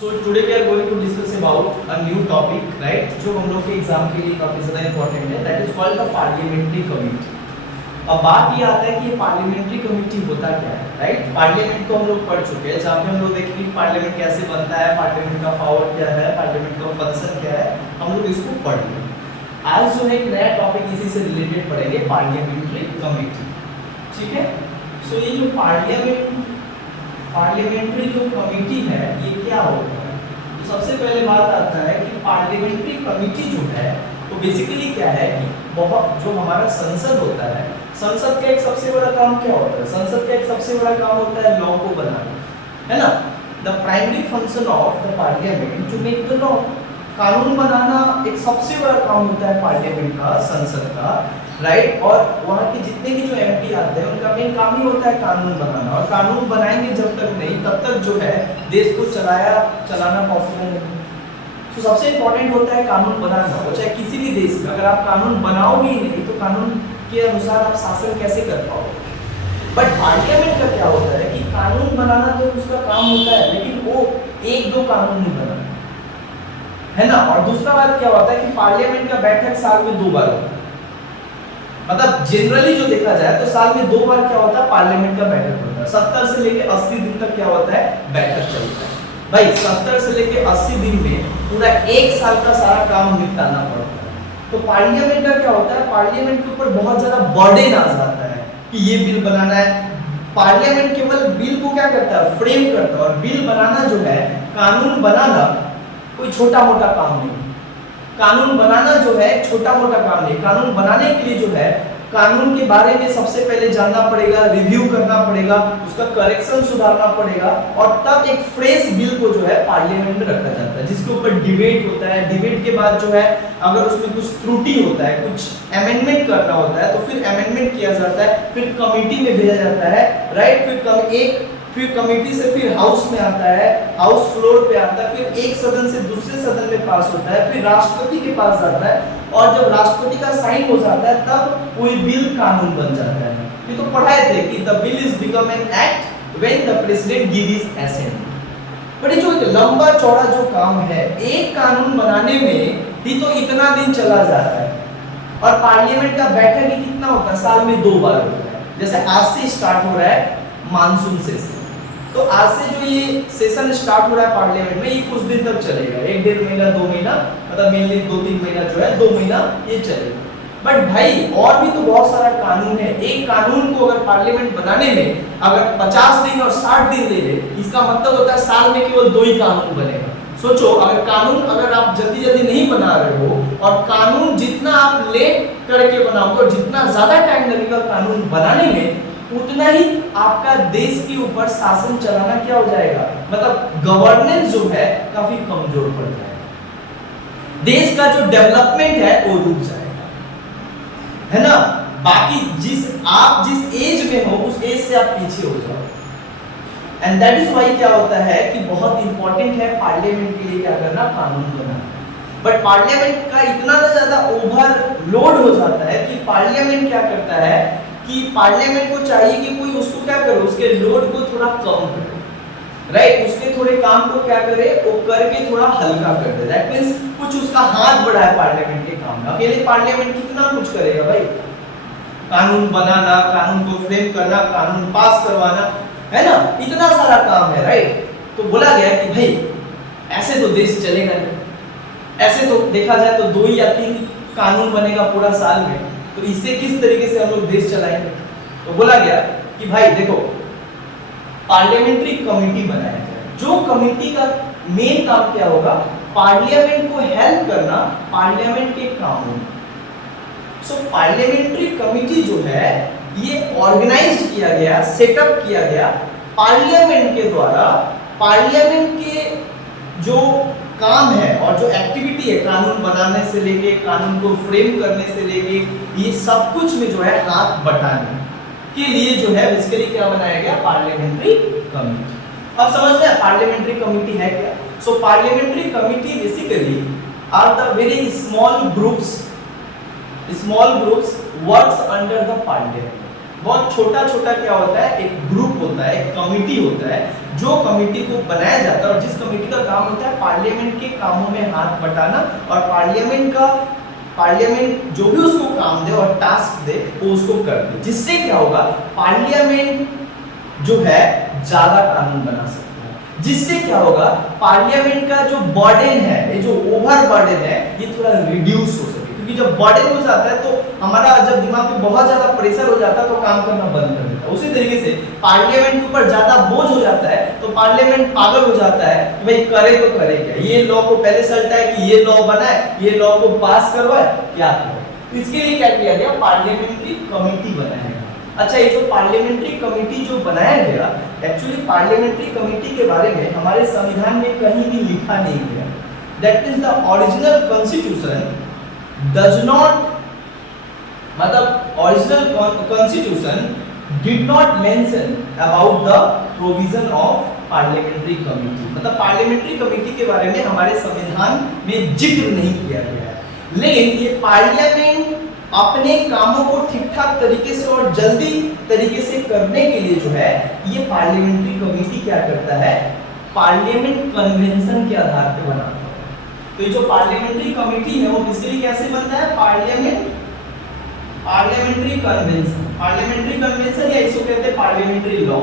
So today we are going to discuss about a new topic, right? जो हम लोग के एग्जाम के लिए काफी ज्यादा इंपॉर्टेंट है, that is called the parliamentary committee. अब बात ये आता है कि पार्लियामेंट्री कमेटी होता क्या है, राइट? पार्लियामेंट तो हम लोग पढ़ चुके हैं, जहाँ पे हम लोग देखेंगे कि पार्लियामेंट कैसे बनता है, पार्लियामेंट का पावर क्या है, पार्लियामेंट का फंक्शन क्या है, हम लोग इसको पढ़ लेंगे। आज जो है एक नया टॉपिक इसी से रिलेटेड पढ़ेंगे, पार्लियामेंट्री कमेटी, ठीक है? सो ये जो पार्लियामेंट्री जो कमेटी है ये क्या होता है? तो सबसे पहले बात आता है कि पार्लियामेंट्री कमेटी जो है तो बेसिकली क्या है कि बहुत जो हमारा संसद होता है, संसद का एक सबसे बड़ा काम क्या होता है? संसद का एक सबसे बड़ा काम होता है लॉ को बनाना, है ना? The primary function of the parliament to make the law. कानून बनाना एक सबसे बड़ा काम होता है पार्लियामेंट का, संसद का, राइट? और वहाँ के जितने भी जो एमपी आते हैं उनका मेन काम ही होता है कानून बनाना, और कानून बनाएंगे जब तक नहीं तब तक जो है देश को चलाना पॉसिबल नहीं। तो सबसे इंपॉर्टेंट होता है कानून बनाना, वो चाहे किसी भी देश में। अगर आप कानून बनाओगे ही नहीं तो कानून के अनुसार आप शासन कैसे कर पाओगे? बट पार्लियामेंट का क्या होता है कि कानून बनाना तो उसका काम होता है, लेकिन वो एक दो कानून नहीं बनाना, है ना? और दूसरा बात क्या होता है कि पार्लियामेंट का बैठक साल में 2 बार होता है। मतलब जनरली जो देखा जाए तो साल में 2 बार क्या होता है, पार्लियामेंट का बैठक होता है। 70 से लेके 80 दिन तक क्या होता है, बैठक चलता है। भाई 70 से लेके 80 दिन में पूरा एक साल का सारा काम निपटाना पड़ता है। तो पार्लियामेंट का क्या होता है, पार्लियामेंट के ऊपर बहुत ज्यादा बर्डन आ जाता है कि ये बिल बनाना है। पार्लियामेंट केवल बिल को क्या करता है, फ्रेम करता है, और बिल बनाना जो है, कानून बनाना कोई छोटा मोटा काम नहीं। कानून बनाना जो है छोटा मोटा काम नहीं। कानून बनाने के लिए जो है कानून के बारे में सबसे पहले जानना पड़ेगा, रिव्यू करना पड़ेगा, उसका करेक्शन सुधारना पड़ेगा, और तब एक फ्रेश बिल को जो है पार्लियामेंट में रखा जाता है, जिसके ऊपर डिबेट होता है। डिबेट के बाद जो है अगर उसमें कुछ त्रुटि होता है, कुछ अमेंडमेंट करना होता है, तो फिर अमेंडमेंट किया जाता है, फिर कमेटी में भेजा जाता है, राइट? फिर कमेटी से फिर हाउस में आता है, हाउस फ्लोर पे आता है, फिर एक सदन से दूसरे सदन में पास होता है, फिर राष्ट्रपति के पास जाता है, और जब राष्ट्रपति का साइन हो जाता है तब कोई बिल कानून बन जाता है। ये तो पढ़ाए थे कि the bill is become an act when the president give his assent. But ये जो लंबा चौड़ा जो काम है, एक कानून बनाने में ही तो इतना दिन चला जाता है, और पार्लियामेंट का बैठक ही कितना होता है, साल में 2 बार होता है। जैसे आज से स्टार्ट हो रहा है मानसून सेशन, तो आज से जो ये सेशन स्टार्ट हो रहा है पार्लियामेंट में, ये कुछ दिन तक चलेगा, 1-1.5 महीना 2 महीना, मतलब मेनली 2-3 महीना जो है, 2 महीना ये चलेगा। बट भाई और भी तो बहुत सारा कानून है। एक कानून को अगर पार्लियामेंट बनाने में अगर 50 दिन और 60 दिन ले ले, इसका मतलब होता है साल में केवल 2 ही कानून बनेगा। सोचो, अगर आप जल्दी जल्दी नहीं बना रहे हो, और कानून जितना आप लेट करके बनाओगे और जितना ज्यादा टाइम लगेगा कानून बनाने में, उतना ही आपका देश के ऊपर शासन चलाना क्या हो जाएगा, मतलब गवर्नेंस जो है काफी कमजोर पड़ जाएगा, देश का जो डेवलपमेंट है वो रुक जाएगा, है ना? बाकी आप जिस एज में हो उस एज से आप पीछे हो जाओ। एंड दैट इज व्हाई क्या होता है कि बहुत इंपॉर्टेंट है पार्लियामेंट के लिए क्या करना, कानून बनाना। बट पार्लियामेंट का इतना ज्यादा ओवरलोड हो जाता है कि पार्लियामेंट क्या करता है कि पार्लियामेंट को चाहिए कि कोई उसको क्या करे, उसके लोड को थोड़ा कम करे, राइट? उसके थोड़े काम को क्या करे, वो करके थोड़ा हल्का कर दे। दैट मींस कुछ उसका हाथ बढ़ाए पार्लियामेंट के काम में। अकेले पार्लियामेंट कितना कुछ करेगा भाई, कानून बनाना, कानून को फ्रेम करना, कानून पास करवाना, है ना? इतना सारा काम है, राइट? तो बोला गया कि भाई ऐसे तो देश चलेगा नहीं, ऐसे तो देखा जाए तो 2 या 3 कानून बनेगा पूरा साल में, तो इससे किस तरीके से हम लोग देश चलाएंगे? तो बोला गया कि भाई देखो, पार्लियामेंट्री कमेटी बनाया जाए। जो कमेटी का मेन काम क्या होगा, पार्लियामेंट को हेल्प करना पार्लियामेंट के कामों में। सो पार्लियामेंट्री कमेटी जो है ये ऑर्गेनाइज किया गया, सेटअप किया गया पार्लियामेंट के द्वारा। पार्लियामेंट के जो काम है और जो एक्टिविटी है, कानून बनाने से लेके कानून को फ्रेम करने से लेके ये सब कुछ में जो है हाथ बटाने के लिए जो है बेसिकली क्या बनाया गया, पार्लियामेंट्री कमेटी। अब समझ रहे हैं पार्लियामेंट्री कमेटी है क्या? So parliamentary committee basically are the very small groups works under the parliament. बहुत छोटा छोटा क्या होता है, एक ग्रुप होता है, एक कमेटी होता है, जो कमेटी को बनाया जाता है और जिस कमेटी का काम होता है पार्लियामेंट के कामों में हाथ बटाना और पार्लियामेंट जो भी उसको काम दे और टास्क दे वो उसको कर दे, जिससे क्या होगा पार्लियामेंट जो है ज्यादा कानून बना सकता है, जिससे क्या होगा पार्लियामेंट का जो बर्डन है, ये जो ओवर बर्डन है ये थोड़ा रिड्यूस हो सके, क्योंकि जब बर्डन हो जाता है तो हमारा जब दिमाग पे बहुत ज्यादा प्रेशर हो जाता है तो काम करना बंद कर देता है। उसी तरीके से पार्लियामेंट के ऊपर ज्यादा बोझ हो जाता है तो पार्लियामेंट पागल हो जाता है कि भाई करे तो करे क्या, ये लॉ को पहले सल्टा है कि ये लॉ बनाए, ये लॉ को पास करवाए, क्या करे। तो इसके लिए क्या किया गया, पार्लियामेंट्री कमेटी बनाया गया। अच्छा, ये जो पार्लियामेंट्री कमेटी जो बनाया गया, एक्चुअली पार्लियामेंट्री कमेटी के बारे में हमारे संविधान में कहीं भी लिखा नहीं गया। That is the original constitution does not, मतलब original constitution did not mention about the provision of parliamentary committee, मतलब पार्लियामेंट्री कमेटी के बारे में हमारे संविधान में जिक्र नहीं किया गया है। लेकिन ये पार्लियामेंट अपने कामों को ठीक ठाक तरीके से और जल्दी तरीके से करने के लिए जो है ये पार्लियामेंट्री कमेटी क्या करता है, पार्लियामेंट कन्वेंशन के आधार पर बनाता है। तो ये जो पार्लियामेंट्री कमेटी है वो बेसिकली कैसे बनता है, पार्लियामेंट्री कन्वेंशन या इसको कहते हैं पार्लियामेंट्री लॉ।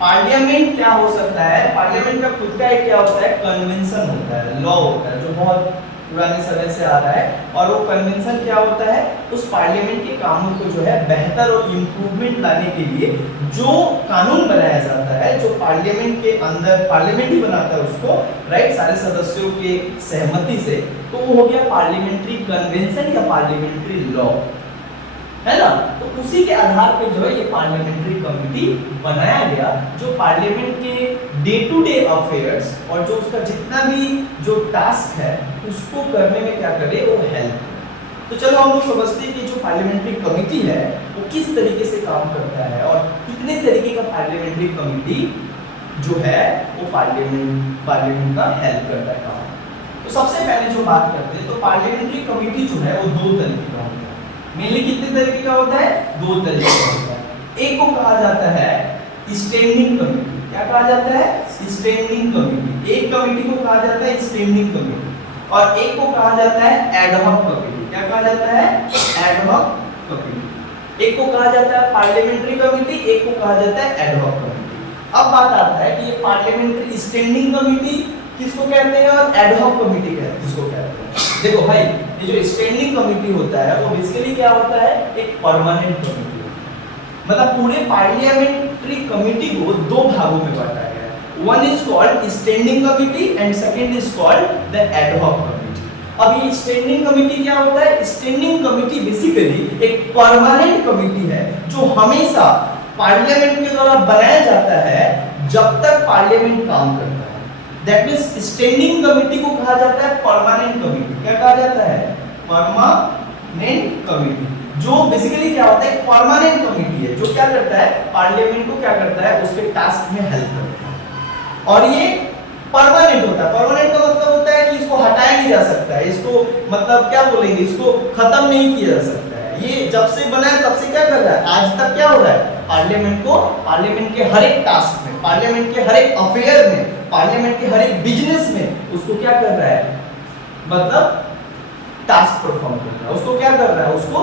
पार्लियामेंट क्या हो सकता है, पार्लियामेंट का खुद का एक क्या होता है, कन्वेंशन होता है, लॉ होता है, जो बहुत पुराने समय से आ रहा है। और वो कन्वेंशन क्या होता है, उस पार्लियामेंट के कामों को जो है बेहतर और इम्प्रूवमेंट लाने के लिए जो कानून बनाया जाता है, जो पार्लियामेंट के अंदर पार्लियामेंट ही बनाता है उसको, राइट, सारे सदस्यों के सहमति से, तो वो हो गया पार्लियामेंट्री कन्वेंशन या पार्लियामेंट्री लॉ, है ना। तो उसी के आधार पे जो है ये पार्लियामेंट्री कमेटी बनाया गया, जो पार्लियामेंट के डे टू डे अफेयर्स और जो उसका जितना भी जो टास्क है उसको करने में क्या करे, वो हेल्प। तो चलो हम लोग समझते हैं कि जो पार्लियामेंट्री कमेटी है वो किस तरीके से काम करता है और कितने तरीके का पार्लियामेंट्री कमेटी जो है वो पार्लियामेंट का हेल्प करता है काम। तो सबसे पहले जो बात करते हैं तो पार्लियामेंट्री कमेटी जो है वो दो तरीके का होता है। मेनली कितने तरीके का होता है, दो तरीके का होता है। एक को कहा जाता है स्टैंडिंग कमेटी, क्या कहा जाता है, स्टैंडिंग कमेटी। एक कमेटी को कहा जाता है स्टैंडिंग कमेटी और एक को कहा जाता है एड हॉक कमेटी। क्या कहा जाता है, एड हॉक कमेटी। एक को कहा जाता है पार्लियामेंट्री कमेटी, एक को कहा जाता है एड हॉक कमेटी। अब बात आता है कि ये पार्लियामेंट्री स्टैंडिंग कमेटी किसको कहते हैं और एड हॉक कमेटी किसको कहते हैं। देखो भाई, ये जो स्टैंडिंग कमेटी होता है वो बेसिकली क्या होता है, एक परमानेंट कमेटी होता है। मतलब पूरे पार्लियामेंट्री कमेटी को दो भागों में बांटा गया है। One is called standing committee and second is called the ad hoc committee. अब ये स्टैंडिंग कमेटी क्या होता है, स्टैंडिंग कमेटी बेसिकली एक परमानेंट कमेटी है जो हमेशा पार्लियामेंट के द्वारा बनाया जाता है जब तक पार्लियामेंट काम करता है। दैट मींस स्टैंडिंग कमेटी को कहा जाता है परमानेंट कमेटी। क्या कहा जाता है, परमानेंट कमेटी, जो बेसिकली क्या होता है, परमानेंट कमेटी है जो क्या करता है, पार्लियामेंट को क्या करता है, उसके टास्क में हेल्प करता है। और ये परमानेंट होता है। परमानेंट का मतलब होता है कि इसको हटाया नहीं जा सकता है, इसको मतलब क्या बोलेंगे, इसको खत्म नहीं किया जा सकता है। ये जब से बना है तब से क्या कर रहा है, आज तक क्या हो रहा है, पार्लियामेंट के हर एक टास्क में, पार्लियामेंट के हर एक अफेयर में, पार्लियामेंट के हर एक बिजनेस में उसको क्या कर रहा है, मतलब टास्क परफॉर्म कर रहा है, उसको क्या कर रहा है, उसको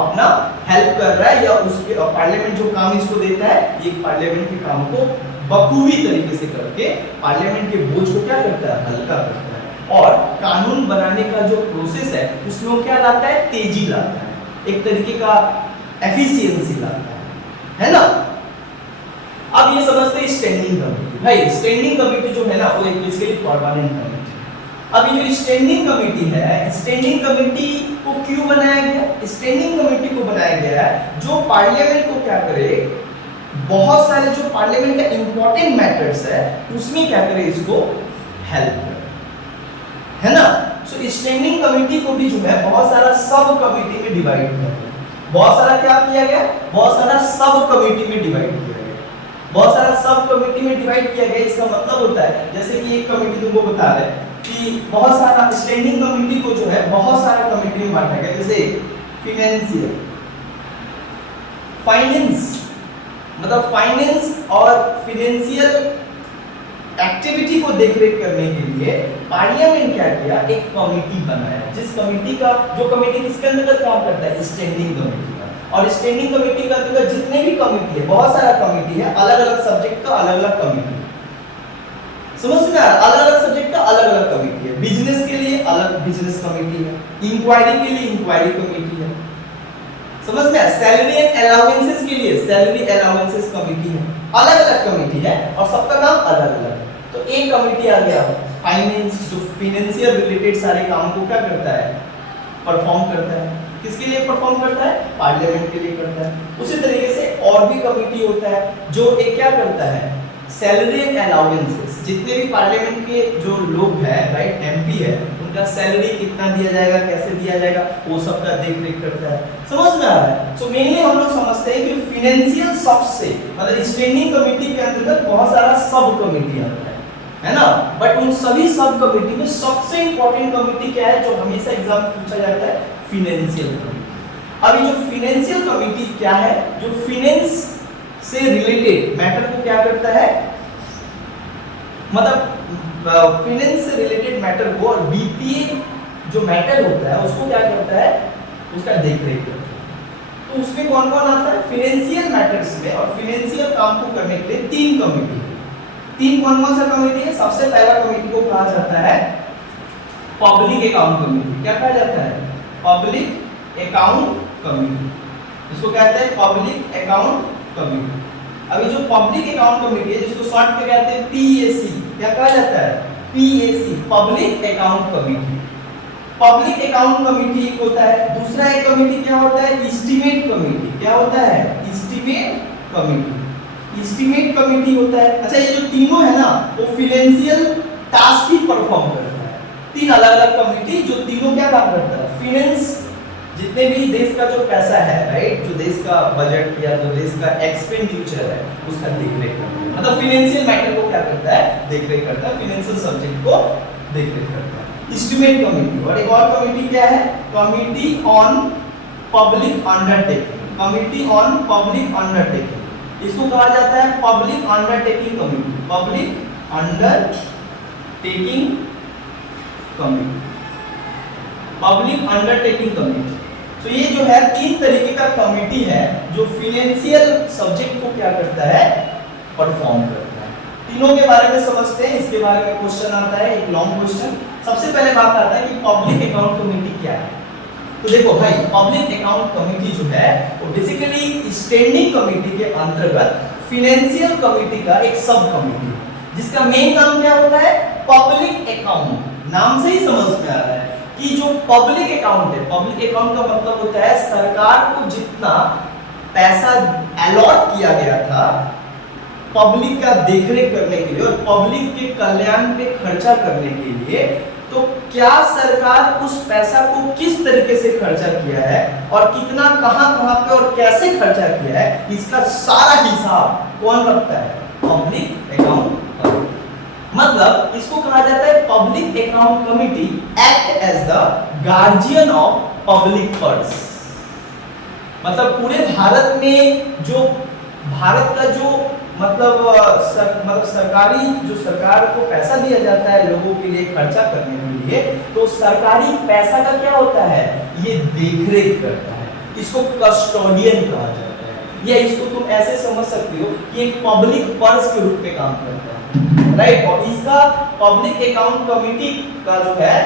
अपना हेल्प कर रहा है, या उसके पार्लियामेंट जो काम इसको देता है, ये पार्लियामेंट के काम को बखूबी तरीके से करके पार्लियामेंट के बोझ को क्या करता है, हल्का करता है। और कानून बनाने का जो प्रोसेस है उसमें क्या लाता है, तेजी लाता है, एक तरीके का एफिशिएंसी लाता है ना। अब ये समझते हैं स्टैंडिंग कमेटी। भाई स्टैंडिंग कमेटी जो है ना वो एक बेसिकली परमानेंट कमेटी। अब ये जो स्टैंडिंग कमेटी है, स्टैंडिंग कमेटी को क्यों बनाया गया, स्टैंडिंग कमेटी को बनाया गया है जो पार्लियामेंट को क्या करे, बहुत सारे जो पार्लियामेंट का इंपॉर्टेंट मैटर्स है उसमें क्या करे, इसको हेल्प करे, है ना। सो स्टैंडिंग कमेटी को भी जो है बहुत सारा सब कमेटी में डिवाइड किया गया। बहुत सारा क्या किया गया, बहुत सारा सब कमेटी में डिवाइड किया गया, बहुत सारा सब कमेटी में डिवाइड किया गया। इसका मतलब होता है जैसे कि एक कमेटी तुमको बता रहे कि बहुत सारा स्टैंडिंग कमेटी को जो है बहुत सारा कमेटी में बांटा गया, जैसे फाइनेंस, मतलब फाइनेंस और फिनेंशियल एक्टिविटी को देखरेख करने के लिए पार्लियामेंट क्या किया, एक कमेटी बनाया, जिस कमेटी का जो कमेटी किसके अंतर्गत काम करता है, स्टैंडिंग कमेटी का। और स्टैंडिंग कमेटी के अंतर्गत जितने भी कमेटी है, बहुत सारा कमेटी है, अलग अलग सब्जेक्ट का अलग अलग कमेटी, समझ में आ रहा, अलग अलग सब्जेक्ट का अलग अलग कमेटी है। बिजनेस के लिए अलग बिजनेस कमेटी है, इंक्वायरी के लिए इंक्वायरी कमेटी है, समझ में, सैलरी एंड अलाउंसेस के लिए सैलरी अलाउंसेस कमेटी है, अलग अलग कमेटी है और सबका काम अलग अलग है। तो एक कमेटी आ गया फाइनेंस, जो फाइनेंशियल रिलेटेड सारे काम को क्या करता है, परफॉर्म करता है। किसके लिए परफॉर्म करता है, पार्लियामेंट के लिए करता है। उसी तरीके से और भी कमेटी होता है जो एक क्या करता है, सैलरी एंड अलाउंसेस, जितने भी पार्लियामेंट के जो लोग हैं, राइट, एमपी है, उनका सैलरी कितना दिया जाएगा, कैसे दिया जाएगा, वो सब का देख रेख करता है। समझ में आ रहा है। सो मेनली हम लोग समझते हैं कि फाइनेंशियल सबसे मतलब स्टैंडिंग कमेटी के अंतर्गत बहुत सारा सब कमेटियां है ना, बट उन सभी सब कमेटी में सबसे इंपॉर्टेंट कमेटी क्या है, जो हमेशा एग्जाम में पूछा जाता है, फाइनेंशियल कमेटी। अभी जो फाइनेंशियल कमेटी क्या है, जो फाइनेंस से रिलेटेड मैटर को क्या करता है, मतलब फाइनेंस से रिलेटेड मैटर को और वित्तीय जो मैटर होता है उसको क्या करता है, उसका देखरेख करता है। तो उसमें कौन कौन आता है, फाइनेंशियल मैटर्स में और फाइनेंशियल काम को करने के लिए तीन कमेटी है। तीन कौन कौन सा कमेटी है, सबसे पहला कमेटी को कहा जाता है पब्लिक अकाउंट कमेटी। क्या कहा जाता है, पब्लिक अकाउंट कमेटी, इसको कहते हैं पब्लिक अकाउंट कमेटी। अभी जो पब्लिक अकाउंट कमेटी है, जिसको शॉर्ट में कहते हैं पीएसी, क्या कहा जाता है, PAC, public account committee. Public account committee एक होता है। दूसरा एक कमेटी क्या होता है, एस्टीमेट कमेटी। क्या होता है, एस्टीमेट कमेटी, एस्टीमेट कमेटी होता है। अच्छा, ये जो तीनों है ना, वो फाइनेंशियल टास्क ही परफॉर्म करता है। तीन अलग अलग कमेटी जो तीनों क्या काम करता है, फाइनेंस, जितने भी देश का जो पैसा है, राइट, जो देश का बजट या जो देश का एक्सपेंडिचर है उसका देखरेख करता है, मतलब फाइनेंशियल मैटर को क्या करता है, देखरेख करता है, फाइनेंशियल सब्जेक्ट को देखरेख करता है। Estimate committee. और एक और कमेटी क्या है, committee on public undertaking, committee on public undertaking, इसको कहा जाता है public undertaking committee, public undertaking committee, public undertaking committee. तो ये जो है तीन तरीके का कमेटी है जो फाइनेंशियल सब्जेक्ट को क्या करता है, परफॉर्म करता है। तीनों के बारे में समझते हैं, इसके बारे में क्वेश्चन आता है, एक लॉन्ग क्वेश्चन। सबसे पहले बात आता है कि पब्लिक अकाउंट कमेटी क्या है। तो देखो भाई, पब्लिक अकाउंट कमेटी जो है वो बेसिकली स्टैंडिंग कमेटी के अंतर्गत फाइनेंशियल कमेटी का एक सब कमेटी है, जिसका मेन काम क्या होता है, पब्लिक अकाउंट। नाम से ही समझ में आ रहा है कि जो पब्लिक अकाउंट है, पब्लिक अकाउंट का मतलब होता है सरकार को जितना पैसा अलॉट किया गया था पब्लिक का देखरेख करने के लिए और पब्लिक के कल्याण पे खर्चा करने के लिए, तो क्या सरकार उस पैसा को किस तरीके से खर्चा किया है और कितना कहां पे और कैसे खर्चा किया है, इसका सारा हिसाब कौन रखता है, पब्लिक अकाउंट। मतलब इसको कहा जाता है public account committee act as the guardian of public funds. मतलब पूरे भारत में जो भारत का जो मतलब सरकारी जो सरकार को पैसा दिया जाता है लोगों के लिए खर्चा करने के लिए, तो सरकारी पैसा का क्या होता है, ये देखरेख करता है, इसको कस्टोडियन कहा जाता है। या इसको तुम ऐसे समझ सकते हो कि एक पब्लिक पर्स के रूप में काम करता है, राइट। और इसका पब्लिक अकाउंट कमेटी का जो है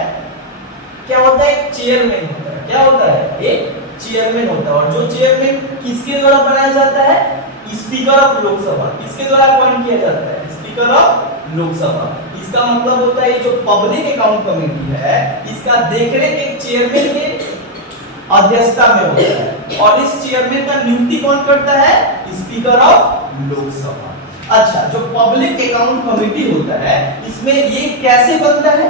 क्या होता है, एक चेयरमैन होता है। क्या होता है, एक चेयरमैन होता है। और जो चेयरमैन किसके द्वारा बनाया जाता है, स्पीकर ऑफ लोकसभा। किसके द्वारा अपॉइंट किया जाता है, स्पीकर ऑफ लोकसभा। इसका मतलब होता है जो पब्लिक अकाउंट कमेटी है इसका देखरेख एक चेयरमैन के अध्यक्षता में होता है। और इस चेयरमैन का नियुक्ति कौन करता है, स्पीकर ऑफ लोकसभा। अच्छा, जो पब्लिक अकाउंट कमेटी होता है इसमें ये कैसे बनता है,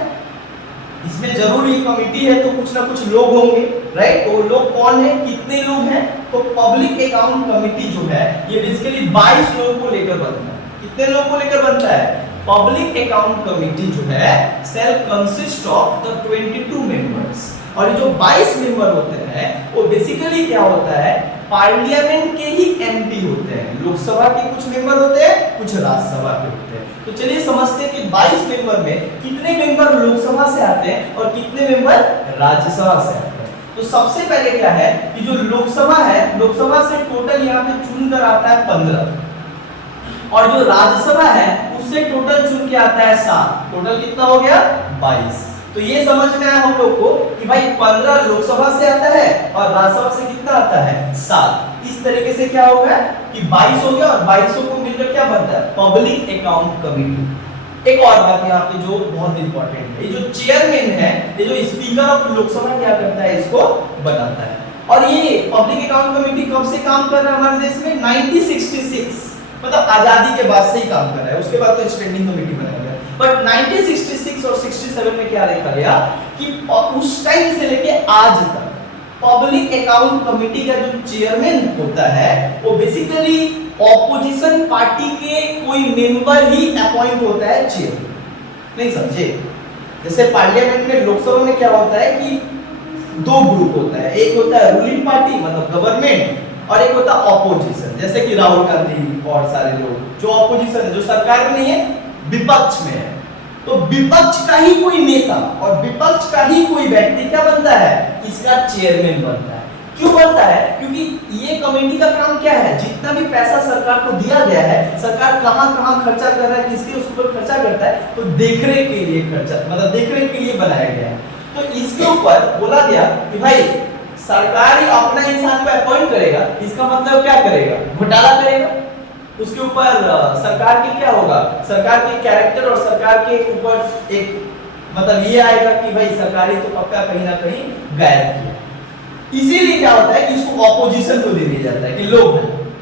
इसमें जरूर ये कमेटी है तो कुछ ना कुछ लोग होंगे, राइट। तो लोग कौन है, कितने लोग हैं, तो पब्लिक अकाउंट कमेटी जो है ये बेसिकली 22 लोगों को लेकर बनता है। कितने लोगों को लेकर बनता है, पब्लिक अकाउंट कमेटी जो है shall consist of the 22 members. और ये जो 22 मेंबर होते हैं वो बेसिकली क्या होता है, पार्लियामेंट के ही एमपी होते हैं। लोकसभा के कुछ मेंबर होते हैं, कुछ राज्यसभा के होते हैं। तो चलिए समझते हैं कि 22 मेंबर में कितने मेंबर लोकसभा से आते हैं और कितने मेंबर राज्यसभा से आते हैं। तो सबसे पहले क्या है कि जो लोकसभा है, लोकसभा से टोटल यहाँ पे चुन कर आता है 15 और जो राज्यसभा है उससे टोटल चुन के आता है 7। टोटल कितना हो गया 22। तो ये समझ में आया हम लोग को कि भाई 15 लोकसभा से आता है और राज्यसभा से कितना आता है 7। इस तरीके से क्या होगा कि 22 हो गया और 22 को मिलकर क्या बनता है पब्लिक अकाउंट कमेटी। एक और बात यहाँ पे जो बहुत इंपॉर्टेंट है, ये जो चेयरमैन है, ये जो स्पीकर ऑफ लोकसभा क्या करता है, इसको बनाता है। और ये पब्लिक अकाउंट कमेटी कब से काम कर रहा है हमारे देश में 1966, मतलब आजादी के बाद से ही काम कर रहा है, उसके बाद तो स्टैंडिंग कमेटी बनाया गया। बट 1966 और 67 में क्या देखा गया कि उस टाइम से लेके आज तक पब्लिक अकाउंट कमेटी का जो चेयरमैन होता है वो बेसिकली ऑपोजिशन पार्टी के कोई मेंबर ही अपॉइंट होता है चेयरमैन। नहीं समझे? जैसे पार्लियामेंट में, लोकसभा में क्या होता है कि दो ग्रुप होता है, एक होता है रूलिंग पार्टी मतलब गवर्नमेंट और एक होता है ऑपोजिशन, जैसे कि राहुल गांधी और सारे लोग जो ऑपोजिशन है, जो सरकार में नहीं है, विपक्ष में है। तो विपक्ष का ही कोई नेता और विपक्ष का ही कोई व्यक्ति क्या बनता है, इसका चेयरमैन बनता है। क्यों बनता है? क्योंकि ये कमेटी का काम क्या है, जितना भी पैसा सरकार को दिया गया है, सरकार कहां-कहां खर्चा कर रहा है, किसके उस पर खर्चा करता है, तो देखरेख के लिए खर्चा, मतलब देखरेख के लिए बनाया गया है। तो इसके ऊपर बोला गया कि भाई सरकार ही अपना इंसान को अपॉइंट करेगा, इसका मतलब क्या करेगा, घोटाला करेगा। उसके ऊपर सरकार के क्या होगा, सरकार के कैरेक्टर और सरकार के ऊपर एक मतलब ये आएगा कि भाई सरकारी तो पक्का कहीं ना कहीं गायब किया। इसीलिए क्या होता है कि इसको ऑपोजिशन को दे दिया जाता है कि लोग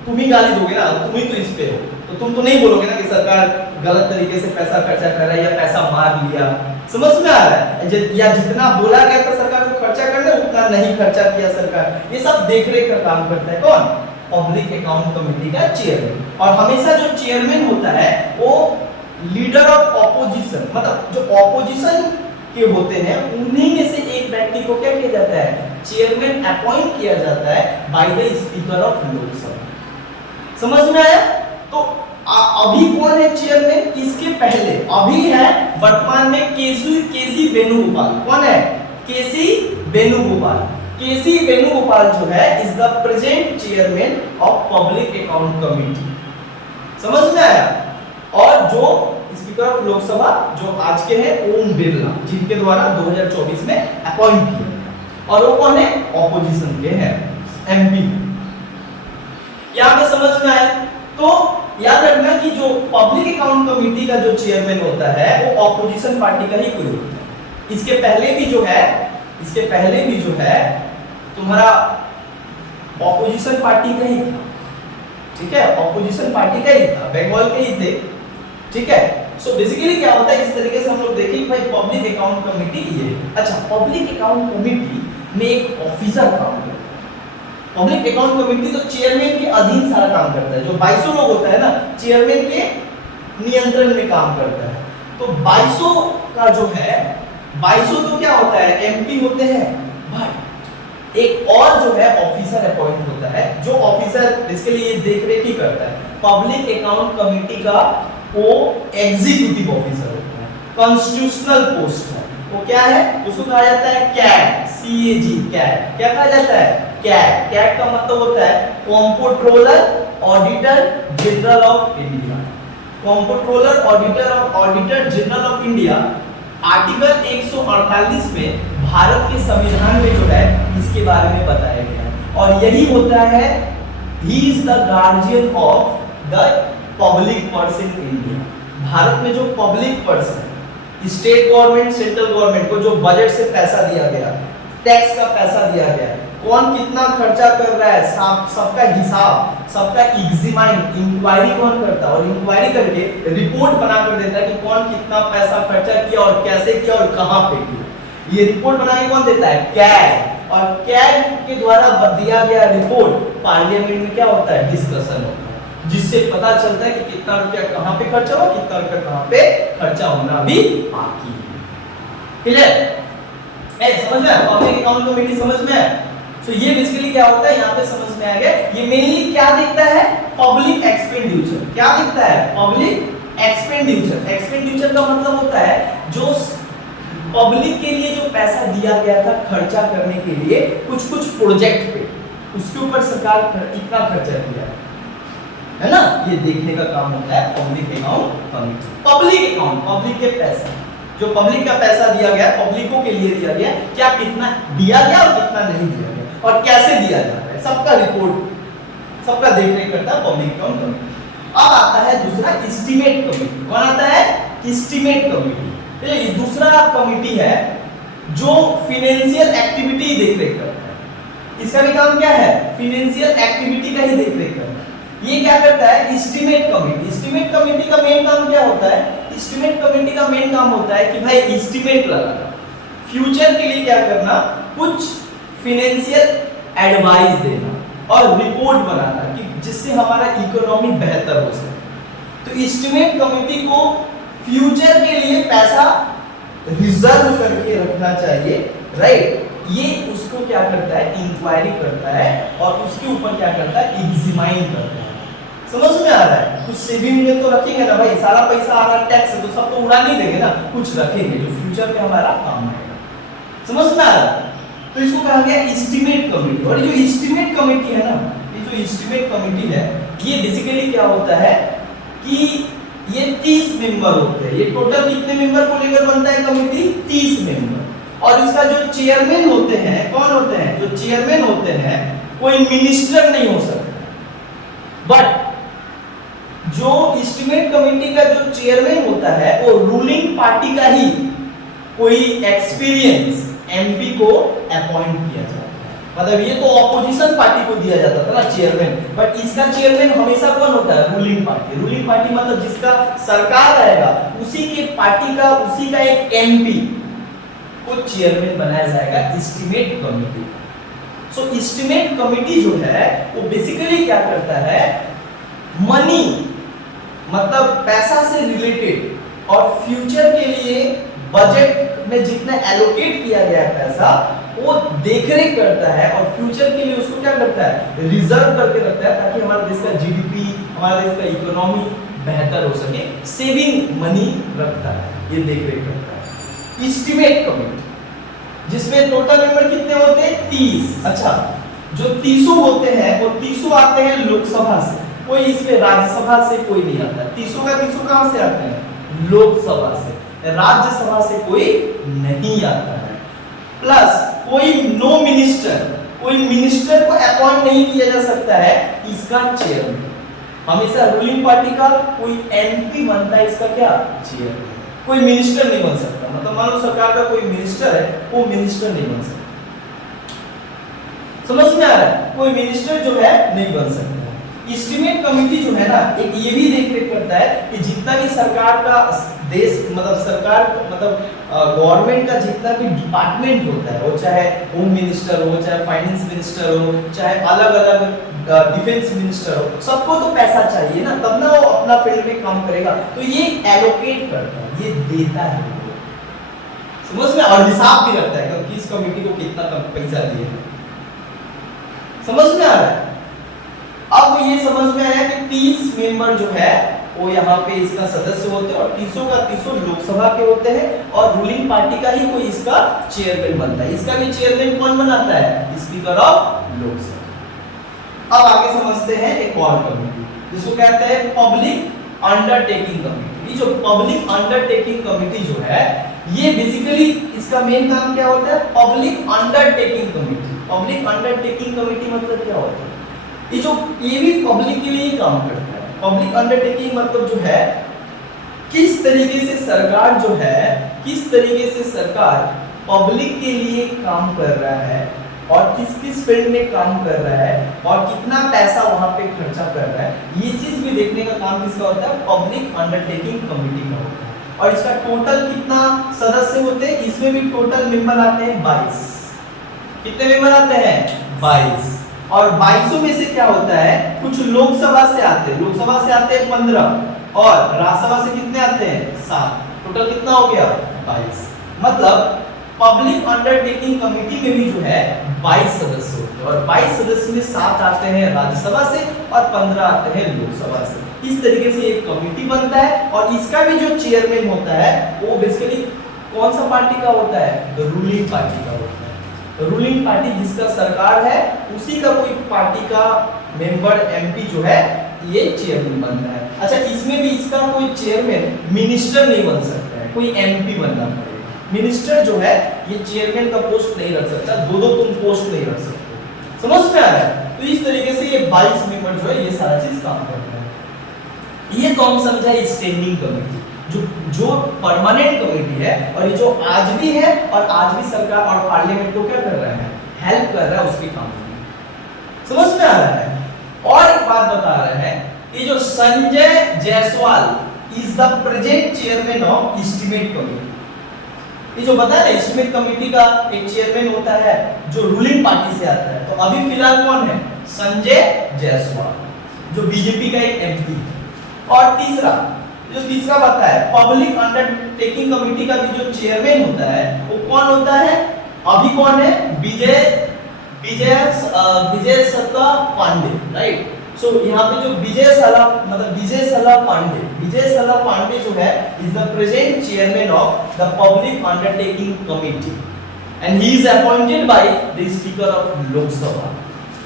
तुम ही गाली दोगे ना, तुम ही तो इस पे हो, तो तुम तो नहीं बोलोगे ना कि सरकार गलत तरीके से पैसा खर्चा कर रहा है या पैसा मार लिया। समझ में आ रहा है? या जितना बोला गया था सरकार को खर्चा करना, उतना नहीं खर्चा किया सरकार। ये सब देखरेख का काम करता है कौन, पब्लिक अकाउंट कमेटी का चेयरमैन। और हमेशा जो चेयरमैन होता है वो लीडर ऑफ ऑपोजिशन, मतलब जो ऑपोजिशन के होते हैं उन्हीं में से एक व्यक्ति को क्या किया जाता है, चेयरमैन अपॉइंट किया जाता है bye the speaker of Lok Sabha. समझ में आया? तो अभी कौन है चेयरमैन, इसके पहले अभी है वर्तमान में केसी वेणुगोपाल। कौन है? केसी वेणुगोपाल। केसी वेणुगोपाल जो है is the present chairman of public account committee. समझ में आया? और जो स्पीकर ऑफ लोकसभा जो आज के हैं ओम बिरला, जिनके द्वारा 2024 में अपॉइंट किया गया, और वो कौन है, ऑपोजिशन के हैं, एमपी। यहां पे समझ में आया? तो याद रखना कि जो पब्लिक अकाउंट कमेटी का जो चेयरमैन होता है वो ऑपोजिशन पार्टी का ही कोई होता है। इसके पहले भी जो है तुम्हारा ऑपोजिशन पार्टी का ही था, ठीक है, ऑपोजिशन पार्टी का ही था, बंगाल के ही थे, ठीक है। सो बेसिकली क्या होता है, इस तरीके से हम लोग देखेंगे भाई पब्लिक अकाउंट कमेटी ये। अच्छा, पब्लिक अकाउंट कमेटी में एक ऑफिसर काम करता है। पब्लिक अकाउंट कमेटी तो चेयरमैन के अधीन सारा काम करता है। जो 22 लोग होता है ना, चेयरमैन के नियंत्रण में काम करता है। तो 22 का जो है, 22 तो क्या होता है, एमपी होते हैं, बट एक और जो है ऑफिसर अपॉइंट होता है, जो ऑफिसर इसके लिए देखरेख ही करता है। पब्लिक अकाउंट कमेटी का वो एग्जीक्यूटिव ऑफिसर होता है, कॉन्स्टिट्यूशनल पोस्ट है। वो क्या है, उसको कहा जाता है कैट, CAG, कैट। क्या कहा जाता है, कैट। कैट का मतलब होता है controller auditor general of India. Controller auditor general of India article 148 में भारत के संविधान में जो है इसके बारे में बताया गया है। और यही होता है, he is the guardian of the public purse in India. Bharat में जो पब्लिक पर्स है, स्टेट गवर्नमेंट, सेंट्रल गवर्नमेंट को जो बजट से पैसा दिया गया, टैक्स का पैसा दिया गया, कौन कितना खर्चा कर रहा है, सबका हिसाब, सबका एग्जामिन, इंक्वायरी कौन करता है, और इंक्वायरी करके रिपोर्ट बना कर देता है कि कौन कितना पैसा खर्चा किया और कैसे किया और कहां पे किया। ये रिपोर्ट बना के कौन देता है, कैग। और कैग के द्वारा दिया गया रिपोर्ट पार्लियामेंट में क्या होता है, डिस्कशन होता है, जिससे पता चलता है कि कितना रुपया कहां पे खर्चा हुआ, कितना रुपया कहां पे खर्चा होना भी बाकी है। क्लियर? समझ में आया? पब्लिक अकाउंट कमेटी समझ में आया? तो ये बेसिकली क्या होता है, यहाँ पे समझ में आ गया। ये मेनली क्या देखता है, पब्लिक एक्सपेंडिचर। क्या देखता है, पब्लिक एक्सपेंडिचर, एक्सपेंडिचर का मतलब होता है जो पब्लिक के लिए जो पैसा दिया गया था खर्चा करने के लिए कुछ कुछ प्रोजेक्ट पे, उसके ऊपर सरकार इतना खर्चा किया है ना, ये देखने का काम होता है public account committee. Public account, public के पैसा, जो पब्लिक का पैसा दिया गया, पब्लिकों के लिए दिया गया, क्या कितना दिया गया और कितना नहीं दिया गया और कैसे दिया जाता है, सबका रिपोर्ट, सबका देखरेख करता है पब्लिक अकाउंट कमिटी। अब आता है दूसरा एस्टीमेट कमिटी। कौन आता है? Estimate committee. ये दूसरा कमिटी है जो फाइनेंशियल एक्टिविटी देखरेख करता है। इसका भी काम क्या है? फाइनेंशियल एक्टिविटी का ही देखरेख करता है। ये क्या करता है? Estimate committee. एस्टीमेट कमिटी का मेन काम क्या होता है? एस्टीमेट कमिटी का मेन काम होता है कि भाई एस्टीमेट लगाना, फ्यूचर के लिए क्या करना, कुछ फाइनेंशियल एडवाइस देना और रिपोर्ट बनाना कि जिससे हमारा इकोनॉमी बेहतर हो सके। तो एस्टीमेट कमिटी को फ्यूचर के लिए पैसा रिजर्व करके रखना चाहिए, राइट। ये उसको क्या करता है? इंक्वायरी करता है और उसके ऊपर क्या करता है? एग्जामिन करता है। समझ में आ रहा है? कुछ सेविंग में तो रखेंगे ना भाई, सारा पैसा आ रहा टैक्स है तो सब तो उड़ा नहीं देंगे ना, कुछ रखेंगे जो फ्यूचर में हमारा काम आएगा। समझ में आ रहा है? तो इसको कहा गया एस्टीमेट कमिटी। और ये जो एस्टीमेट कमिटी है ना, ये जो एस्टीमेट कमिटी है, ये बेसिकली क्या होता है कि ये 30 मेंबर होते हैं। ये टोटल कितने मेंबर को लेकर बनता है कमिटी? 30 मेंबर। और इसका जो चेयरमैन होते हैं, कौन होते हैं? जो चेयरमैन होते हैं कोई मिनिस्टर नहीं हो सकता, बट जो एस्टीमेट कमिटी का जो चेयरमैन होता है वो रूलिंग पार्टी का ही कोई एक्सपीरियंस एमपी को अपॉइंट किया जाता है। मतलब ये तो ऑपोजिशन पार्टी को दिया जाता था ना चेयरमैन, बट इसका चेयरमैन हमेशा कौन होता है? Ruling party. रूलिंग पार्टी मतलब जिसका सरकार रहेगा उसी के पार्टी का, उसी का एक एमपी को चेयरमैन बनाया जाएगा एस्टीमेट कमिटी। सो एस्टीमेट कमिटी जो है वो बेसिकली क्या करता है? मनी मतलब पैसा से रिलेटेड और फ्यूचर के लिए बजट में जितना एलोकेट किया गया है पैसा वो देखरेख करता है और फ्यूचर के लिए उसको क्या करता है? रिजर्व करके रखता है ताकि हमारे देश का जीडीपी, हमारे देश का इकोनॉमी बेहतर हो सके। सेविंग मनी रखता है, ये देखरेख करता है एस्टीमेट कमिटी, जिसमें टोटल मेंबर कितने होते हैं? 30। अच्छा, जो 30 होते हैं वो 30 आते हैं लोकसभा से, कोई इसमें राज्यसभा से कोई नहीं आता। 30 का 30 कहां से आते हैं? लोकसभा से। राज्यसभा से कोई नहीं आता है। प्लस कोई नो मिनिस्टर, कोई मिनिस्टर को अपॉइंट नहीं किया जा सकता है इसका चेयरमैन। हमेशा रूलिंग पार्टी का कोई एमपी बनता है इसका क्या? चेयरमैन। कोई मिनिस्टर नहीं बन सकता। मतलब मान लो सरकार का कोई मिनिस्टर है, वो मिनिस्टर नहीं बन सकता। समझ में आ रहा है? कोई मिनिस्टर जो है नहीं बन सकता। एस्टीमेट कमिटी जो है ना, एक ये भी देखरेख करता है कि जितना भी सरकार का देश मतलब सरकार मतलब गवर्नमेंट का जितना भी डिपार्टमेंट होता है, वो चाहे होम मिनिस्टर हो, चाहे फाइनेंस मिनिस्टर हो, चाहे अलग अलग डिफेंस मिनिस्टर हो, सबको तो पैसा चाहिए ना, तब ना वो अपना फील्ड में काम करेगा। तो ये एलोकेट करता है, ये देता है, समझ में, और हिसाब भी रखता है कि किस कमिटी को कितना पैसा दिए। समझ में आ रहा है? अब ये समझ में आया कि 30 मेंबर जो है वो यहाँ पे इसका सदस्य होते हैं और 30 का 30 लोकसभा के होते हैं और रूलिंग पार्टी का ही कोई इसका चेयरमैन बनता है। इसका भी चेयरमैन कौन बनाता है? Speaker of Lok Sabha. अब आगे समझते हैं एक और कमिटी जिसको कहते हैं पब्लिक अंडरटेकिंग कमिटी। ये जो पब्लिक अंडरटेकिंग कमिटी जो है ये बेसिकली इसका मेन काम क्या होता है? Public undertaking committee. Public undertaking committee मतलब क्या होता है? ये भी पब्लिक के लिए ही काम करता है। पब्लिक अंडरटेकिंग मतलब जो है किस तरीके से सरकार जो है, किस तरीके से सरकार पब्लिक के लिए काम कर रहा है और किस किस फील्ड में काम कर रहा है और कितना पैसा वहां पे खर्चा कर रहा है, ये चीज भी देखने का काम किसका होता है? पब्लिक अंडरटेकिंग कमिटी का होता है। और इसका टोटल कितना सदस्य होते हैं? इसमें भी टोटल मेंबर आते हैं 22। कितने मेंबर आते हैं? 22। और 22 में से क्या होता है? कुछ लोकसभा से आते हैं, लोकसभा से आते हैं 15 और राज्यसभा से कितने आते हैं? 7। टोटल कितना हो गया? 22। मतलब पब्लिक अंडरटेकिंग कमिटी में भी जो है 22 सदस्य होते हैं और 22 सदस्य में 7 आते हैं राज्यसभा से और 15 आते हैं लोकसभा से। इस तरीके से एक कमेटी बनता है और इसका भी जो चेयरमैन होता है वो बेसिकली कौन सा पार्टी का होता है, रूलिंग पार्टी का होता है। रूलिंग पार्टी जिसका सरकार है उसी का कोई पार्टी का मेंबर एमपी जो है ये चेयरमैन बनता है। अच्छा, इसमें भी इसका कोई चेयरमैन मिनिस्टर नहीं बन सकता है, कोई एमपी बनना पड़ेगा। मिनिस्टर जो है ये चेयरमैन का पोस्ट नहीं रख सकता, दो तुम पोस्ट नहीं रख सकते। समझ में आ रहा है? तो इस तरीके से ये 22 मेंबर जो है ये सारा चीज काम करता है। ये तो हम समझा स्टैंडिंग कमेटी, जो परमानेंट कमेटी है और ये जो आज भी है और आज भी सरकार और पार्लियामेंट को क्या कर रहा है, हेल्प कर रहा है उसके काम में। समझ में आ रहा है? और एक बात बता रहे हैं, ये जो Sanjay Jaiswal is the present chairman of estimate committee. ये जो बता रहे एस्टीमेट कमेटी का एक चेयरमैन होता है जो रूलिंग पार्टी से आता है, तो अभी फिलहाल कौन है, संजय जायसवाल जो बीजेपी का एक एमपी है। और तीसरा बता है पब्लिक अंडरटेकिंग कमेटी का भी जो चेयरमैन होता है वो कौन होता है, अभी कौन है, विजय सत्ता पांडे, राइट। सो यहाँ पे जो विजय सला पांडे जो है is the present chairman of the public undertaking committee and he is appointed by the speaker of Lok Sabha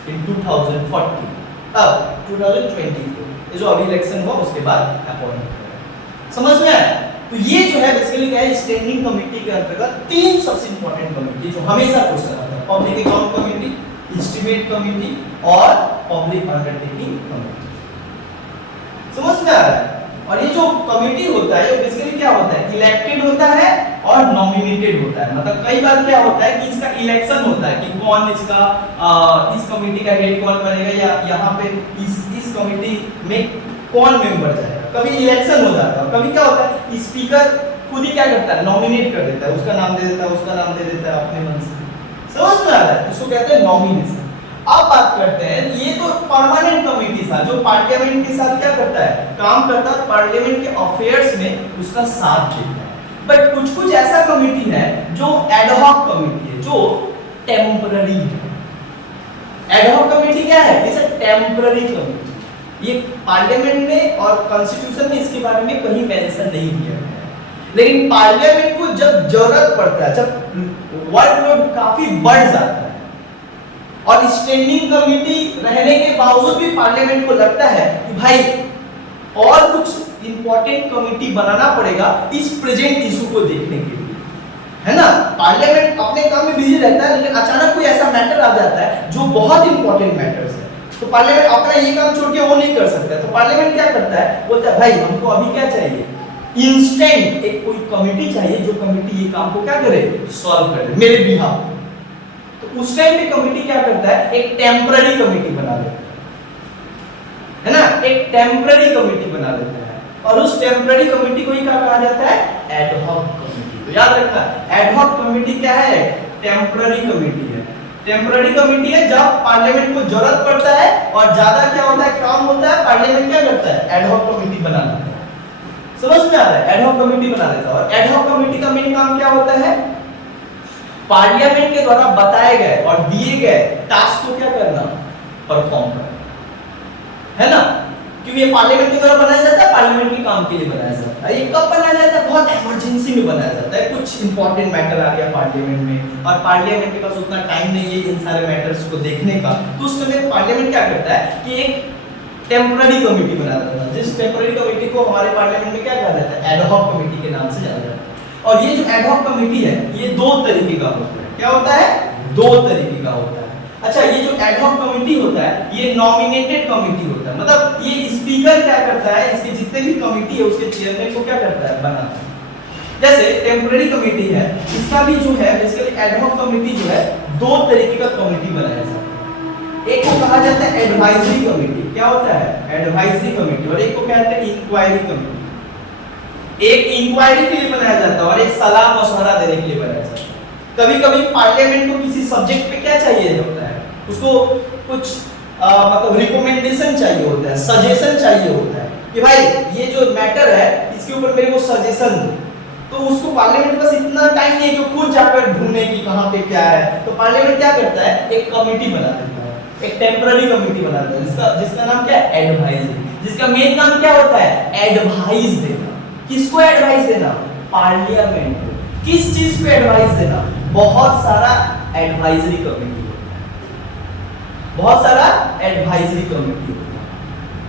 in 2024 ये जो अभी इलेक्शन हुआ उसके बाद अपॉइंट किया। समझ में आया? तो ये जो है बेसिकली क्या है, स्टैंडिंग कमेटी के अंतर्गत 3 सबसे इंपॉर्टेंट कमेटी जो हमेशा क्वेश्चन आता है, public account committee, estimate committee और पब्लिक अंडरटेकिंग कमेटी। समझ में आ रहा है? और ये जो कमेटी होता है ये बेसिकली क्या होता है, इलेक्टेड होता है और नॉमिनेटेड होता है। मतलब कई बार क्या होता है कि इसका इलेक्शन होता है कि कौन इसका इस कमेटी का हेड कौन बनेगा या यहाँ पे इस कमेटी में कौन मेंबर जाएगा। कभी इलेक्शन हो जाता है, कभी क्या होता है स्पीकर खुद ही क्या करता है, नॉमिनेट कर देता है, उसका नाम दे देता है, उसका नाम दे देता है अपने मन से। समझ में आ रहा है? इसको कहते हैं नॉमिनेशन। अब बात करते हैं, ये तो परमानेंट कमेटी था जो पार्लियामेंट के साथ क्या करता है, काम करता है, पार्लियामेंट के अफेयर्स में उसका साथ देता है। बट कुछ ऐसा कमेटी है जो एडहॉक कमेटी है, जो टेम्पररी है। एडहॉक कमेटी क्या है, इट्स अ टेम्पररी कमेटी। ये पार्लियामेंट में और कॉन्स्टिट्यूशन में इसके बारे में कहीं मेंशन नहीं किया गया है, लेकिन पार्लियामेंट को जब जरूरत पड़ता है, जब वर्कलोड काफी बढ़ जाता है और स्टैंडिंग कमेटी रहने के बावजूद भी पार्लियामेंट को लगता है कि भाई और कुछ इंपॉर्टेंट कमेटी बनाना पड़ेगा इस प्रेजेंट इशू को देखने के लिए, है ना। पार्लियामेंट अपने काम में बिजी रहता है, लेकिन अचानक कोई ऐसा मैटर आ जाता है जो बहुत इंपॉर्टेंट मैटर्स है, तो पार्लियामेंट अपना ये काम छोड़ के वो नहीं कर सकता। तो पार्लियामेंट क्या करता है, बोलता है भाई हमको अभी क्या चाहिए, इंस्टेंट एक कोई कमेटी चाहिए जो कमेटी ये काम को क्या करे, सॉल्व करे मेरे बिहाफ। तो उस टाइम पे कमेटी क्या करता है, एक टेम्पररी कमेटी बना लेता है ना, एक टेम्पररी कमेटी बना लेता है और उस टेम्पररी कमेटी को ही क्या कहा जाता है, एडहॉक कमेटी। तो याद रखना एडहॉक कमेटी क्या है, टेम्पररी कमेटी है। टेम्पररी कमेटी है जब पार्लियामेंट को जरूरत पड़ता है और ज्यादा क्या होता है, काम होता है, पार्लियामेंट क्या करता है, एडहॉक कमेटी बना लेता है। समझ में आ रहा है, एडहॉक कमेटी बना लेता है। और एडहॉक कमेटी का मेन काम क्या होता है, पार्लियामेंट के द्वारा बताए गए और दिए गए टास्क को क्या करना, परफॉर्म करना, है ना। क्योंकि ये पार्लियामेंट के द्वारा बनाया जाता है, पार्लियामेंट के काम के लिए बनाया जाता है। ये कब बनाया जाता है, बहुत इमरजेंसी में बनाया जाता है, कुछ इंपॉर्टेंट मैटर आ गया पार्लियामेंट में और पार्लियामेंट के पास उतना टाइम नहीं है इन सारे मैटर्स को देखने का, तो उस समय पार्लियामेंट क्या करता है कि एक टेम्पररी कमेटी बना देता है, जिस टेम्पररी कमेटी को हमारे पार्लियामेंट में क्या कहा जाता है, एडहॉक कमेटी के नाम से जाना जाता है। और ये जो एडहॉक कमेटी है ये 2 तरीके का होता है। क्या होता है, 2 तरीके का होता है। अच्छा, ये जो एडहॉक कमेटी होता है ये नॉमिनेटेड कमेटी होता है, मतलब ये स्पीकर क्या करता है, इसके जितने भी कमेटी है उसके चेयरमैन को क्या करता है, बनाता है। जैसे टेम्पररी कमेटी है, इसका भी जो है बेसिकली एडहॉक कमेटी जो है 2 तरीके का कमेटी बनाया जाता है। एक को कहा जाता है एडवाइजरी कमेटी, क्या होता है, एडवाइजरी कमेटी, और एक को कहते हैं इंक्वायरी कमेटी। एक इंक्वायरी के लिए बनाया जाता है और एक सलाह मशवरा देने के लिए बनाया जाता है। कभी-कभी पार्लियामेंट को किसी सब्जेक्ट पे क्या चाहिए होता है, उसको कुछ मतलब रिकमेंडेशन चाहिए होता है, सजेशन चाहिए होता है कि भाई ये जो मैटर है इसके ऊपर मेरे को सजेशन दो। तो उसको पार्लियामेंट के पास इतना टाइम नहीं है कि खुद जाकर ढूंढने की कहां पे क्या है, तो पार्लियामेंट क्या करता है, एक कमेटी बना देता है, एक टेम्पररी कमेटी बना देता है जिसका नाम क्या है, एडवाइजरी। जिसका मेन काम क्या होता है? एडवाइस देना। किसको एडवाइस देना? पार्लियामेंट को। किस चीज पे एडवाइस देना? बहुत सारा एडवाइजरी कमेटी होता है, बहुत सारा एडवाइजरी कमेटी होता है।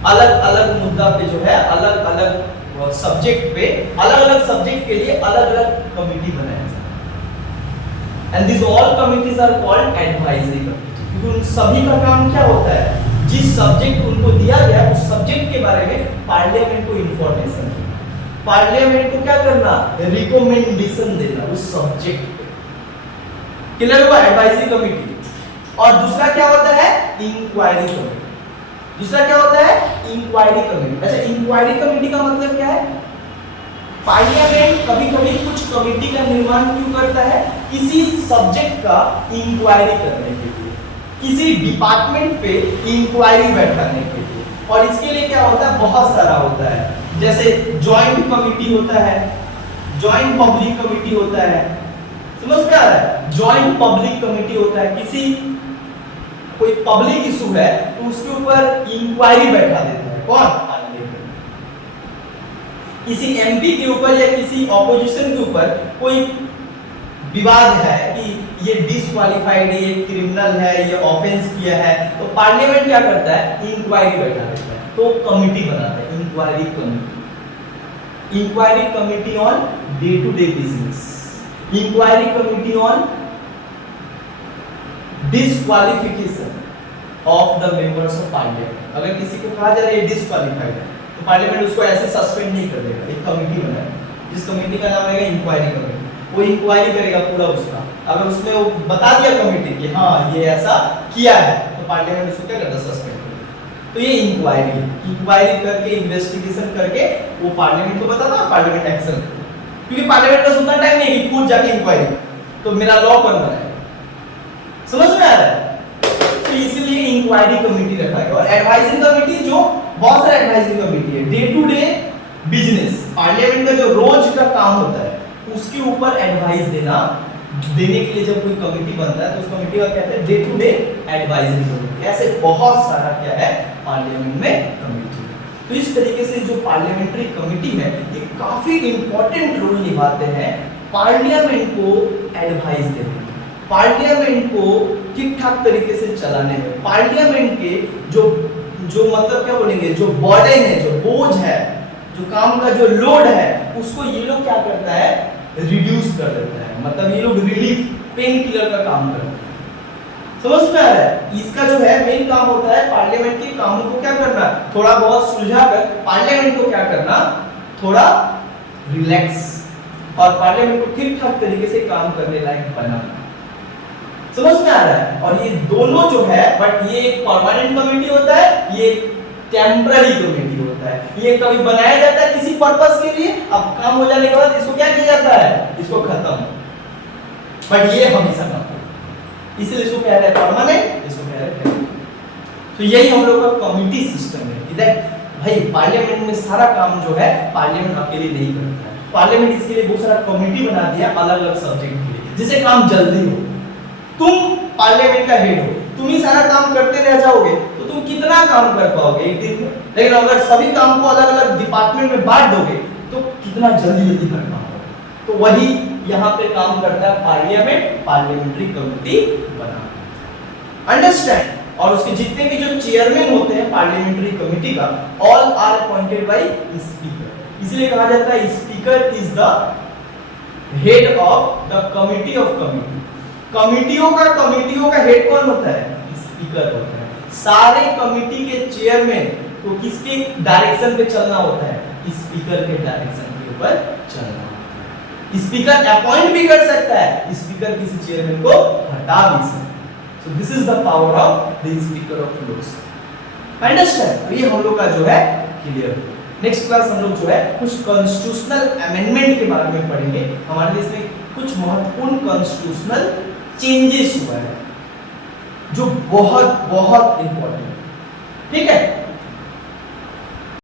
अलग अलग मुद्दा पे जो है, अलग अलग सब्जेक्ट पे, अलग अलग सब्जेक्ट के लिए अलग अलग कमेटी बनाया जाता है। And this all committees are called advisory committee, क्योंकि उन सभी का काम क्या होता है? जिस सब्जेक्ट उनको दिया गया उस सब्जेक्ट के बारे में पार्लियामेंट को इंफॉर्मेशन देना, पार्लियामेंट को क्या करना? रिकमेंडेशन देना उस सब्जेक्ट पे। क्लियर हुआ? Advisory committee. और दूसरा क्या होता है? Inquiry committee. दूसरा क्या होता है? Inquiry committee. अच्छा, इंक्वायरी कमेटी का मतलब क्या है? पार्लियामेंट कभी-कभी कुछ कमेटी का निर्माण क्यों करता है? किसी सब्जेक्ट का इंक्वायरी करने के लिए, किसी डिपार्टमेंट पे इंक्वायरी बैठाने के लिए। और इसके लिए क्या होता है? बहुत सारा होता है। जैसे जॉइंट कमेटी होता है, जॉइंट पब्लिक कमेटी होता है। समझ में आ रहा है? जॉइंट पब्लिक कमेटी होता है, किसी कोई पब्लिक इशू है तो उसके ऊपर इंक्वायरी बैठा देता है। कौन? पार्लियामेंट। किसी एमपी के ऊपर या किसी ऑपोजिशन के ऊपर कोई विवाद है कि ये डिसक्वालीफाइड है, ये क्रिमिनल है, ये ऑफेंस किया है, तो पार्लियामेंट क्या करता है? इंक्वायरी बैठा देता है, तो कमिटी बनाता है, inquiry committee. Inquiry committee on day to day business, inquiry committee on disqualification of the members of parliament. अगर किसी को कहा जा रहा है डिसक्वालीफाइड है तो पार्लियामेंट उसको ऐसे सस्पेंड नहीं कर देगा, एक कमेटी बनाएगा जिस कमेटी का नाम रहेगा इंक्वायरी कमेटी। वो इंक्वायरी करेगा पूरा उसका, अगर उसमें वो बता दिया कमेटी कि हाँ ये ऐसा किया है तो पार्लियामेंट उसको क्या करता है? सस्पेंड कर देता। तो ये इंक्वायरी है, इंक्वायरी करके इन्वेस्टिगेशन करके वो पार्लियामेंट को बताता है, पार्लियामेंट एक्शन करता है। क्योंकि पार्लियामेंट का उतना टाइम नहीं है कि खुद जाके इंक्वायरी तो मेरा लॉ कौन बनाएगा। समझ में आ रहा है? तो इसलिए इंक्वायरी कमेटी रखा गया। और एडवाइजरी कमेटी, जो बहुत सारे एडवाइजरी कमेटी है, day to day business, parliament का जो रोज का काम होता है उसके ऊपर एडवाइस देने के लिए जब कोई कमेटी बनता है तो उस कमेटी का कहते हैं day to day advisory committee. ऐसे बहुत सारा क्या है पार्लियामेंट में कमेटी। तो इस तरीके से जो पार्लियामेंट्री कमेटी है ये काफी इंपॉर्टेंट रोल निभाते हैं पार्लियामेंट को एडवाइस देने में, पार्लियामेंट को ठीक ठाक तरीके से चलाने में। पार्लियामेंट के जो मतलब क्या बोलेंगे, जो बर्डन है, जो बोझ है, जो काम का जो लोड है, उसको ये लोग क्या करता है? रिड्यूस कर देता है। मतलब ये लोग रिलीफ, पेन किलर का काम करते हैं। समझ में आ रहा है? इसका जो है मेन काम होता है पार्लियामेंट के कामों को क्या करना, थोड़ा बहुत सुलझा कर पार्लियामेंट को क्या करना, थोड़ा रिलैक्स और पार्लियामेंट को ठीक ठाक तरीके से काम करने लायक बनाना। समझ में आ रहा है? और ये दोनों जो है, बट ये एक परमानेंट कमेटी होता है, ये टेम्पररी कमेटी होता है। ये कभी बनाया जाता है किसी पर्पस के लिए, अब काम हो जाने के बाद इसको क्या किया जाता है? इसको खत्म। बट ये हमेशा काम होता है, इसलिए इसको कह रहे हैं परमानेंट, इसको कह रहे हैं टेम्पररी। तो यही हम लोग का कमिटी सिस्टम है कि देख भाई पार्लियामेंट में सारा काम जो है पार्लियामेंट अकेले नहीं करता है। पार्लियामेंट इसके लिए बहुत सारा कमेटी बना दिया अलग अलग सब्जेक्ट के लिए, जिससे काम जल्दी हो। तुम पार्लियामेंट का हेड हो, तुम ही सारा काम करते रह जाओगे तो तुम कितना काम कर पाओगे एक दिन में? लेकिन अगर सभी काम को अलग अलग डिपार्टमेंट में बांट दोगे तो कितना जल्दी जल्दी कर पाओगे। तो वही यहाँ पे काम करता है पार्लियामेंट, पार्लियामेंट्री कमेटी बना। अंडरस्टैंड? और उसके जितने भी जो चेयरमैन होते हैं पार्लियामेंट्री कमेटी का, all are appointed by speaker. इसलिए कहा जाता है speaker is the head of the committee of committee. कमिटियों का हेड कौन होता है? स्पीकर होता है। सारे कमिटी के चेयरमैन को किसके डायरेक्शन पे चलना होता है? स्पीकर के डायरेक्शन के ऊपर चलना होता है। स्पीकर अपॉइंट भी कर सकता है, स्पीकर किसी चेयरमैन को हटा भी सकता है। So this is the power of the speaker of Lok Sabha. Understand? तो ये हम लोग का जो है क्लियर हो। नेक्स्ट क्लास हम लोग जो है कुछ कॉन्स्टिट्यूशनल अमेंडमेंट के बारे में पढ़ेंगे। हमारे देश में कुछ महत्वपूर्ण कॉन्स्टिट्यूशनल चेंजेस हुआ है जो बहुत बहुत इंपॉर्टेंट। ठीक है?